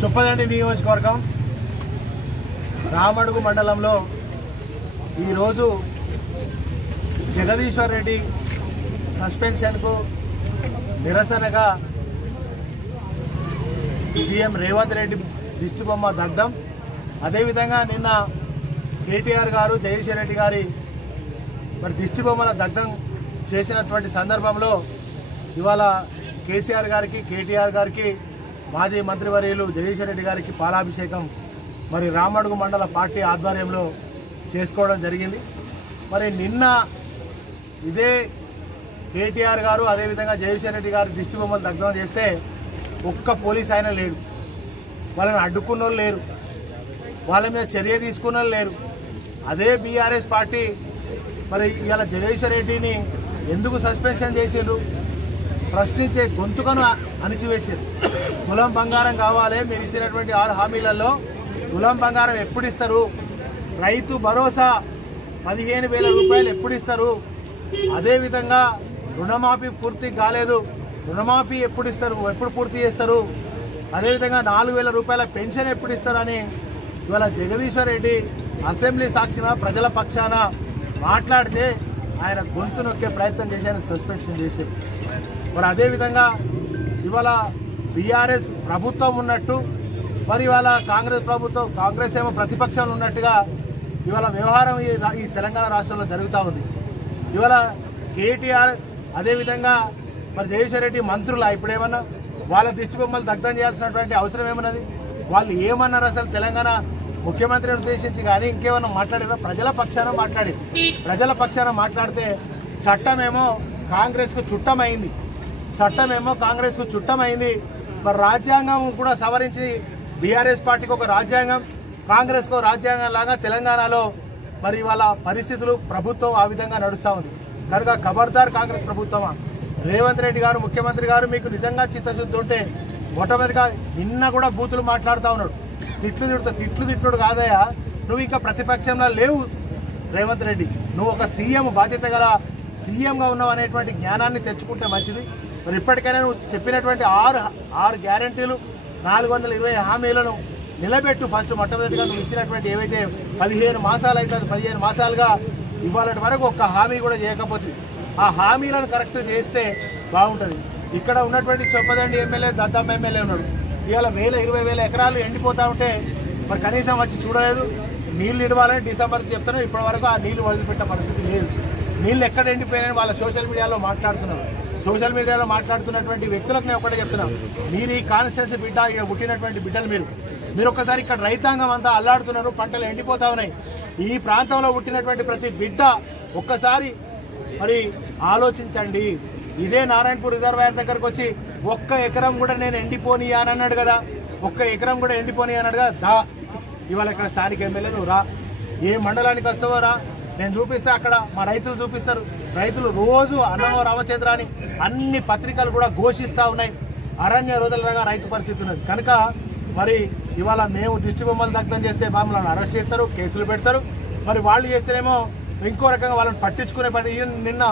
చొప్పదండి నియోజకవర్గం రామడుగు మండలంలో ఈరోజు జగదీశ్వర్ రెడ్డి సస్పెన్షన్కు నిరసనగా సీఎం రేవంత్ రెడ్డి దిష్టిబొమ్మ దగ్ధం. అదేవిధంగా నిన్న కేటీఆర్ గారు జగదీశ్వర్ రెడ్డి గారి దిష్టిబొమ్మల దగ్ధం చేసినటువంటి సందర్భంలో ఇవాళ కేసీఆర్ గారికి కేటీఆర్ గారికి మాజీ మంత్రివర్యులు జగదీశ్వర్ రెడ్డి గారికి పాలాభిషేకం రామడుగు మండల పార్టీ ఆధ్వర్యంలో చేసుకోవడం జరిగింది. నిన్న ఇదే కేటీఆర్ గారు అదేవిధంగా జగదీశ్వర్ రెడ్డి గారి దిష్టిబొమ్మలు దగ్ధం చేస్తే ఒక్క పోలీస్ ఆయన లేడు, వాళ్ళని అడ్డుకున్న వాళ్ళు లేరు, వాళ్ళ మీద చర్య తీసుకున్న వాళ్ళు లేరు. అదే బీఆర్ఎస్ పార్టీ ఇవాళ జగదీశ్వర్ రెడ్డిని ఎందుకు సస్పెన్షన్ చేసిండ్రు, ప్రశ్నించే గొంతుకను అణిచివేసారు. తులం బంగారం కావాలి, మీరు ఇచ్చినటువంటి 6 హామీలలో తులం బంగారం ఎప్పుడు ఇస్తారు, రైతు భరోసా 15,000 రూపాయలు ఎప్పుడు ఇస్తారు, అదేవిధంగా రుణమాఫీ పూర్తి కాలేదు, రుణమాఫీ ఎప్పుడు ఇస్తారు, ఎప్పుడు పూర్తి చేస్తారు, అదేవిధంగా 4,000 రూపాయల పెన్షన్ ఎప్పుడు ఇస్తారని ఇవాళ జగదీశ్వర్ రెడ్డి అసెంబ్లీ సాక్షిన ప్రజల పక్షాన మాట్లాడితే ఆయన గొంతు నొక్కే ప్రయత్నం చేసి ఆయన సస్పెన్షన్ చేశారు. అదేవిధంగా ఇవాళ బీఆర్ఎస్ ప్రభుత్వం ఉన్నట్టు ఇవాళ కాంగ్రెస్ ప్రభుత్వం, కాంగ్రెస్ ఏమో ప్రతిపక్షంలో ఉన్నట్టుగా ఇవాళ వ్యవహారం ఈ తెలంగాణ రాష్ట్రంలో జరుగుతూ ఉంది. ఇవాళ కేటీఆర్ అదేవిధంగా జగదీశ్వర్ రెడ్డి మంత్రులు ఇప్పుడేమన్నా వాళ్ళ దిష్టిబొమ్మలు దగ్ధం చేయాల్సినటువంటి అవసరం ఏమన్నది? వాళ్ళు ఏమన్నారు అసలు తెలంగాణ ముఖ్యమంత్రిని ఉద్దేశించి కానీ ఇంకేమన్నా మాట్లాడారో? ప్రజల పక్షాన మాట్లాడి, ప్రజల పక్షాన మాట్లాడితే చట్టమేమో కాంగ్రెస్కు చుట్టమైంది, చట్టమేమో కాంగ్రెస్కు చుట్టమైంది. రాజ్యాంగం కూడా సవరించి బీఆర్ఎస్ పార్టీకి ఒక రాజ్యాంగం, కాంగ్రెస్కు రాజ్యాంగం లాగా తెలంగాణలో ఇవాళ పరిస్థితులు ప్రభుత్వం ఆ విధంగా నడుస్తూ ఉంది. కనుక ఖబర్దార్ కాంగ్రెస్ ప్రభుత్వమా, రేవంత్ రెడ్డి గారు ముఖ్యమంత్రి గారు మీకు నిజంగా చిత్తశుద్ధి ఉంటే మొట్టమొదటిగా నిన్న కూడా బూతులు మాట్లాడుతూ ఉన్నాడు. తిట్లు తిట్టుడు కాదయా, నువ్వు ఇంకా ప్రతిపక్షంలో లేవు రేవంత్ రెడ్డి, నువ్వు ఒక సీఎం బాధ్యత గల సీఎంగా ఉన్నావు అనేటువంటి జ్ఞానాన్ని తెచ్చుకుంటే మంచిది. ఇప్పటికైనా నువ్వు చెప్పినటువంటి 6 గ్యారంటీలు 420 హామీలను నిలబెట్టు. ఫస్ట్ మొట్టమొదటిగా నువ్వు ఇచ్చినటువంటి ఏవైతే 15 మాసాలు అయితే 15 మాసాలుగా ఇవాళ వరకు ఒక్క హామీ కూడా చేయకపోతే ఆ హామీలను కరెక్ట్ చేస్తే బాగుంటుంది. ఇక్కడ ఉన్నటువంటి చొప్పదండి ఎమ్మెల్యే దద్దమ్మ ఎమ్మెల్యే ఉన్నాడు, ఇవాళ 20,000 ఎకరాలు ఎండిపోతా ఉంటే కనీసం వచ్చి చూడలేదు. నీళ్లు ఇవ్వాలని డిసెంబర్కి చెప్తాను, ఇప్పటి వరకు ఆ నీళ్లు వదిలిపెట్టే పరిస్థితి లేదు. నీళ్లు ఎక్కడ ఎండిపోయినాయని వాళ్ళ సోషల్ మీడియాలో మాట్లాడుతున్నారు. సోషల్ మీడియాలో మాట్లాడుతున్నటువంటి వ్యక్తులకు నేను ఒకటే చెప్తున్నాను, మీరు ఈ కాన్స్టిట్యున్సీ బిడ్డ, ఇక్కడ పుట్టినటువంటి బిడ్డలు మీరు ఒక్కసారి ఇక్కడ రైతాంగం అంతా అల్లాడుతున్నారు, పంటలు ఎండిపోతా ఉన్నాయి. ఈ ప్రాంతంలో పుట్టినటువంటి ప్రతి బిడ్డ ఒక్కసారి ఆలోచించండి. ఇదే నారాయణపూర్ రిజర్వాయర్ దగ్గరకు వచ్చి ఒక్క ఎకరం కూడా నేను ఎండిపోని అని అన్నాడు కదా, ఒక్క ఎకరం కూడా ఎండిపోని అన్నాడు కదా. ఇవాళ ఇక్కడ స్థానిక ఎమ్మెల్యే నువ్వు రా, ఏ మండలానికి వస్తావో రా, నేను చూపిస్తా. అక్కడ మా రైతులు చూపిస్తారు. రైతులు రోజు అన్నమో రామచంద్ర అని అన్ని పత్రికలు కూడా ఘోషిస్తూ ఉన్నాయి. అరణ్య రోజులుగా రైతు పరిస్థితి ఉన్నది. కనుక ఇవాళ మేము దిష్టిబొమ్మలు దగ్ధం చేస్తే మమ్మల్ని అరెస్ట్ చేస్తారు, కేసులు పెడతారు. వాళ్ళు చేస్తేనేమో ఇంకో రకంగా వాళ్ళని పట్టించుకునే నిన్న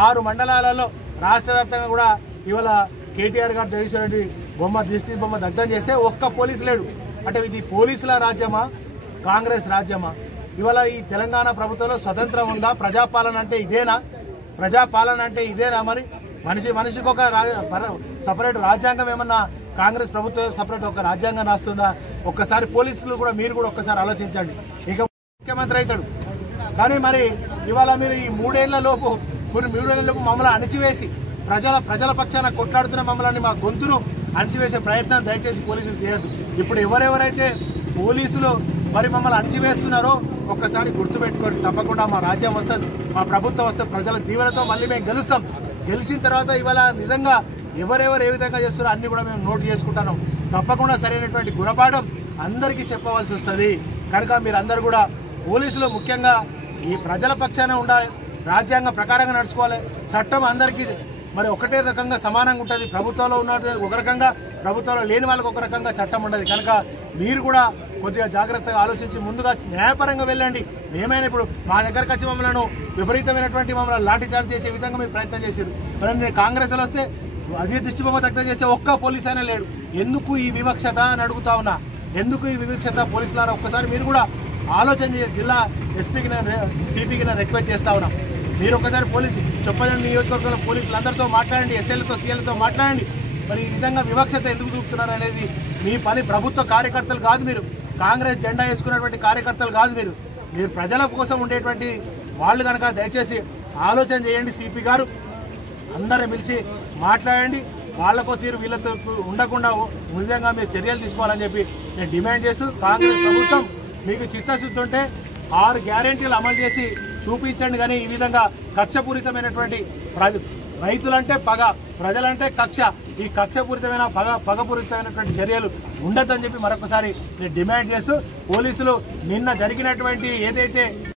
6 మండలాలలో రాష్ట్ర వ్యాప్తంగా కూడా ఇవాళ కేటీఆర్ గారు జగదీశ్వర్ రెడ్డి దిష్టిబొమ్మ దగ్ధం చేస్తే ఒక్క పోలీసు లేడు. అంటే ఇది పోలీసుల రాజ్యమా, కాంగ్రెస్ రాజ్యమా? ఇవాళ ఈ తెలంగాణ ప్రభుత్వంలో స్వతంత్రం ఉందా? ప్రజాపాలన అంటే ఇదేనా? ప్రజాపాలన అంటే ఇదేనా? మనిషికి ఒక సపరేట్ రాజ్యాంగం ఏమన్నా కాంగ్రెస్ ప్రభుత్వం సపరేట్ ఒక రాజ్యాంగం రాస్తుందా? ఒక్కసారి పోలీసులు కూడా మీరు కూడా ఒక్కసారి ఆలోచించండి. ఇక ముఖ్యమంత్రి అవుతాడు కానీ ఇవాళ మీరు ఈ 3 ఏళ్ల లోపు మమ్మల్ని అణిచివేసి ప్రజల పక్షాన కొట్లాడుతున్న మమ్మల్ని, మా గొంతును అణిచివేసే ప్రయత్నం దయచేసి పోలీసులు చేయొద్దు. ఇప్పుడు ఎవరెవరైతే పోలీసులు మరి మమ్మల్ని అణిచివేస్తున్నారో ఒక్కసారి గుర్తుపెట్టుకోండి. తప్పకుండా మా రాజ్యం వస్తుంది, మా ప్రభుత్వం వస్తే ప్రజల దీవెనతో మళ్ళీ మేము గెలుస్తాం. గెలిచిన తర్వాత ఇవాళ నిజంగా ఎవరెవరు ఏ విధంగా చేస్తారో అన్ని కూడా మేము నోట్ చేసుకుంటున్నాం. తప్పకుండా సరైనటువంటి గుణపాఠం అందరికీ చెప్పవలసి వస్తుంది. కనుక మీరందరూ కూడా పోలీసులు ముఖ్యంగా ఈ ప్రజల పక్షాన ఉండాలి, రాజ్యాంగ ప్రకారంగా నడుచుకోవాలి. చట్టం అందరికీ మరి ఒకటే రకంగా సమానంగా ఉంటుంది. ప్రభుత్వంలో ఉన్న ఒక రకంగా, ప్రభుత్వంలో లేని వాళ్ళకి ఒక రకంగా చట్టం ఉండదు. కనుక మీరు కూడా కొద్దిగా జాగ్రత్తగా ఆలోచించి ముందుగా న్యాయపరంగా వెళ్ళండి. ఏమైనా ఇప్పుడు మా దగ్గరకు వచ్చి మమ్మల్ని విపరీతమైనటువంటి మమ్మల్ని లాఠీ చార్జ్ చేసే విధంగా మీరు ప్రయత్నం చేశారు. మరి నేను కాంగ్రెస్లో వస్తే అదే దిష్టిబొమ్మ దగ్ధం చేస్తే ఒక్క పోలీస్ అయినా లేడు. ఎందుకు ఈ వివక్షత అని అడుగుతా ఉన్నా. ఎందుకు ఈ వివక్షత? పోలీసులారా ఒక్కసారి మీరు కూడా ఆలోచన చేయండి. జిల్లా ఎస్పీకి సిపికి నేను రిక్వెస్ట్ చేస్తా ఉన్నా. మీరు ఒకసారి పోలీసు చొప్పదండి నియోజకవర్గంలో పోలీసులందరితో మాట్లాడండి, ఎస్ఐలతో సీఎలతో మాట్లాడండి. మరి ఈ విధంగా వివక్షత ఎందుకు చూపుతున్నారు అనేది మీ పని. ప్రభుత్వ కార్యకర్తలు కాదు మీరు, కాంగ్రెస్ జెండా వేసుకున్నటువంటి కార్యకర్తలు కాదు మీరు. మీరు ప్రజల కోసం ఉండేటువంటి వాళ్ళు కనుక దయచేసి ఆలోచన చేయండి. సిపి గారు అందరూ పిలిచి మాట్లాడండి. వాళ్లకో తీరు వీళ్ళతో ఉండకుండా నిజంగా మీరు చర్యలు తీసుకోవాలని చెప్పి నేను డిమాండ్ చేస్తూ, కాంగ్రెస్ ప్రభుత్వం మీకు చిత్తశుద్ధి ఉంటే 6 గ్యారెంటీలు అమలు చేసి చూపించండి. కానీ ఈ విధంగా కక్షపూరితమైనటువంటి రైతులంటే పగ, ప్రజలంటే కక్ష, ఈ కక్షపూరితమైన పగపూరితమైనటువంటి చర్యలు ఉండొద్దని చెప్పి మరొకసారి నేను డిమాండ్ చేస్తూ, పోలీసులు నిన్న జరిగినటువంటి ఏదైతే